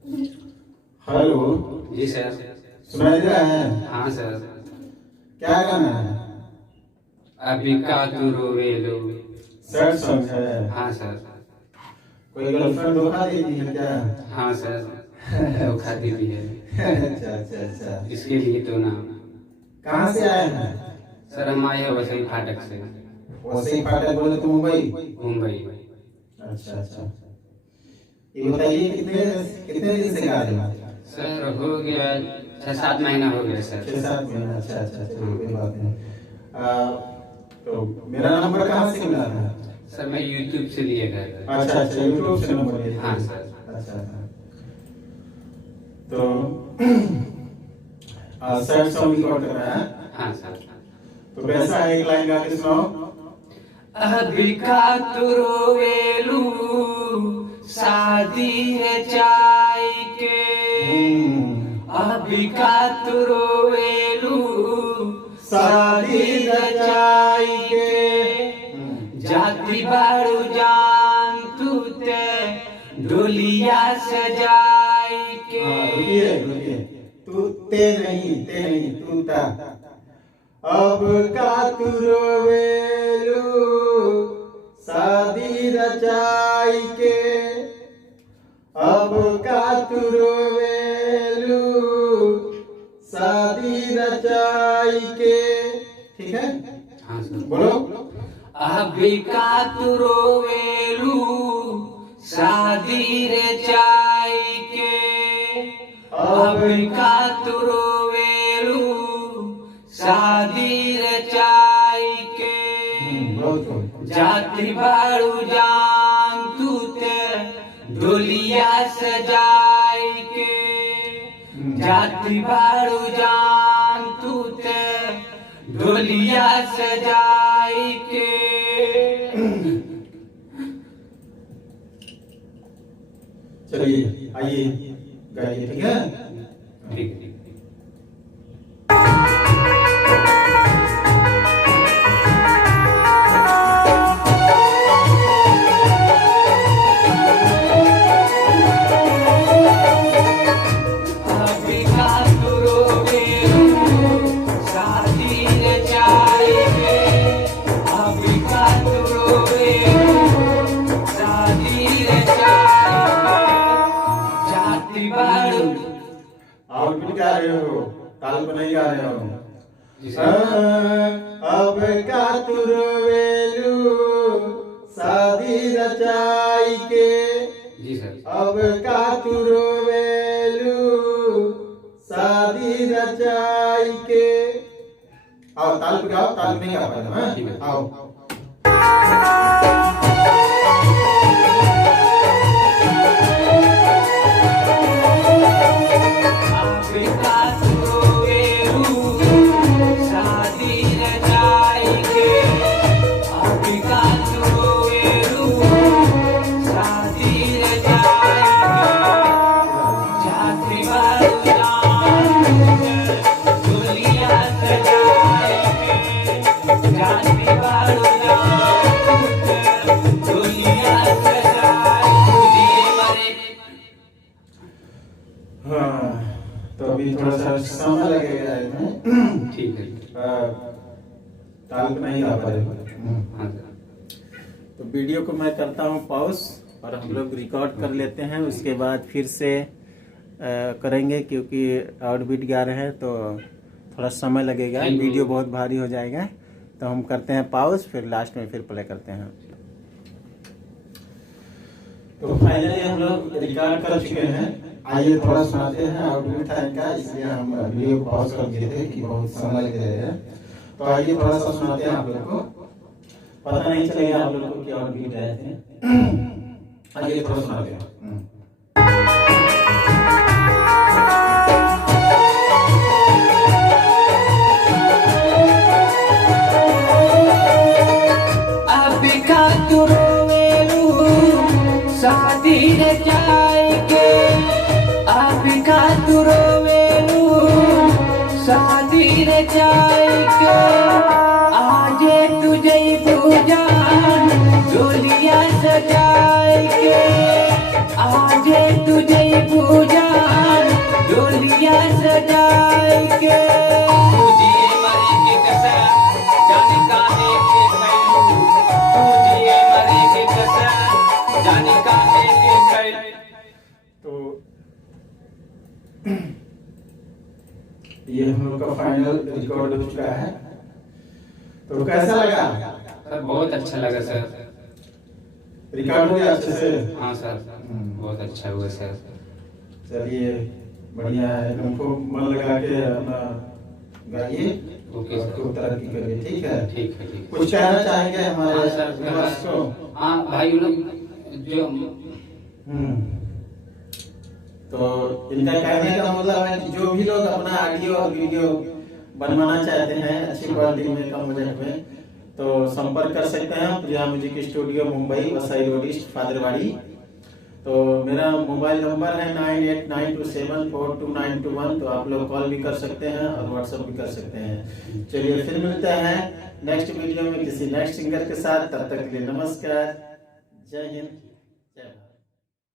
Hello. जी sir. सुनाई दे रहा है? हाँ सर। क्या गाना है? अभी का तू रोवेलो। सैड सॉन्ग है? हाँ सर। कोई गर्लफ्रेंड धोखा देती है क्या? हाँ सर, धोखा दी भी है। अच्छा अच्छा अच्छा। इसके लिए तो ना। कहाँ से आए हैं? सर हम आए हैं वसई फाटक से। वसई फाटक बोले तो मुंबई? मुंबई। अच्छा अच्छा। ये बताइए कितने कितने दिन से गा रहे हैं? सर हो गया 6-7 महीना हो गया सर। 6-7 महीना। अच्छा अच्छा अच्छा, कोई बात नहीं। तो मेरा नंबर कहाँ से मिला था? सर मैं यूट्यूब से लिए गए। अच्छा अच्छा, यूट्यूब से नंबर लिया? हाँ सर। अच्छा अच्छा। तो सैड सॉन्ग रिकॉर्ड कर रहा है? हाँ सर। तो कैसा है, एक लाइन गा के सुनाओ। अभी का तू रोवेलू, शादी रचाई के। अभी का तू रोवेलू, शादी रचाई के। जाती बारू जान तू ते डोलिया सजाई के। रुकिए रुकिए, तू ते नहीं तू ता। अब का तू रोवेलू, शादी रचाई के। अब का तू रोवेलू, शादी रचाई के। ठीक है? हाँ सर। बोलो। अभी का तू रोवेलू, शादी रचाई के। अभी का तू रोवेलू, शादी रचाई के। जाती बारू जान तू ते डोलिया सजाई के। जाती बारू जान तू ते डोलिया सजाई के। चलिए आइए गाइए, ठीक है? ठीक है। अभी का तू रोवेलू, शादी रचाई के। अभी का तू रोवेलू, शादी रचाई के। जाती बारू। और भी गा रहे हो, ताल को नहीं गा रहे हो। जी सर। अब का तू रोवेलू, शादी रचाई के। जी सर। अब का तू रोवेलू, शादी रचाई के। आओ ताल पे गाओ, ताल पे नहीं गा पाए, हाँ? ठीक है। आओ। अभी का तू रोवेलू, शादी रचाई के। अभी का तू रोवेलू, शादी रचाई के। जाती बारू जान डोलिया सजाई के। जाती बारू जान डोलिया सजाई के। हाँ, तो अभी थोड़ा सा समय लगेगा इसमें। ठीक है। ताल पे नहीं गा पा रहे हो। हाँ सर। तो वीडियो को मैं करता हूँ पॉज और हम लोग रिकॉर्ड कर लेते हैं, उसके बाद फिर से करेंगे, क्योंकि आउट बीट गा रहे हैं तो थोड़ा समय लगेगा, वीडियो बहुत भारी हो जाएगा। तो हम करते हैं पॉज, फिर लास्ट में फिर प्ले करते हैं। तो फाइनली हम लोग रिकॉर्ड कर चुके हैं। आइए थोड़ा सुनाते हैं, आउटबीट था इनका, इसलिए हम वीडियो को पॉज कर दिए थे कि बहुत समय लग जाएगा। तो आइए थोड़ा सा सुनाते हैं आप लोग को, पता नहीं चलेगा आप लोग को कि आउटबीट आए थे। आइए थोड़ा सुनाते हैं। अभी का तू रोवेलू, शादी रचाई के। अभी का तू रोवेलू, शादी रचाई के। आजे तुझे पूजान डोलिया सजाई के। आजे तुझे पूजा तो ये हम लोग का फाइनल रिकॉर्ड हो चुका है। तो कैसा लगा सर? बहुत अच्छा लगा सर। रिकॉर्ड हो गया अच्छे से? हाँ सर, बहुत अच्छा हुआ सर। चलिए बढ़िया है, हमको मन लगा के अपना गाइए ओके सर। खूब तरक्की करिए। ठीक है, ठीक है, ठीक। कुछ कहना चाहेंगे हाँ हमारे सर, व्यूअर्स को? हाँ भाई लोग जो तो इनका कहने का मतलब है कि जो भी लोग अपना ऑडियो और वीडियो बनवाना चाहते हैं अच्छी क्वालिटी में, कम बजट में, तो संपर्क कर सकते हैं Priya music studio, Mumbai, Vasai road east, Fatherwadi. तो मेरा मोबाइल नंबर है 9892742921। तो आप लोग कॉल भी कर सकते हैं और व्हाट्सएप भी कर सकते हैं। चलिए फिर मिलते हैं नेक्स्ट वीडियो में किसी नेक्स्ट सिंगर के साथ। तब तक के लिए नमस्कार, जय हिंद।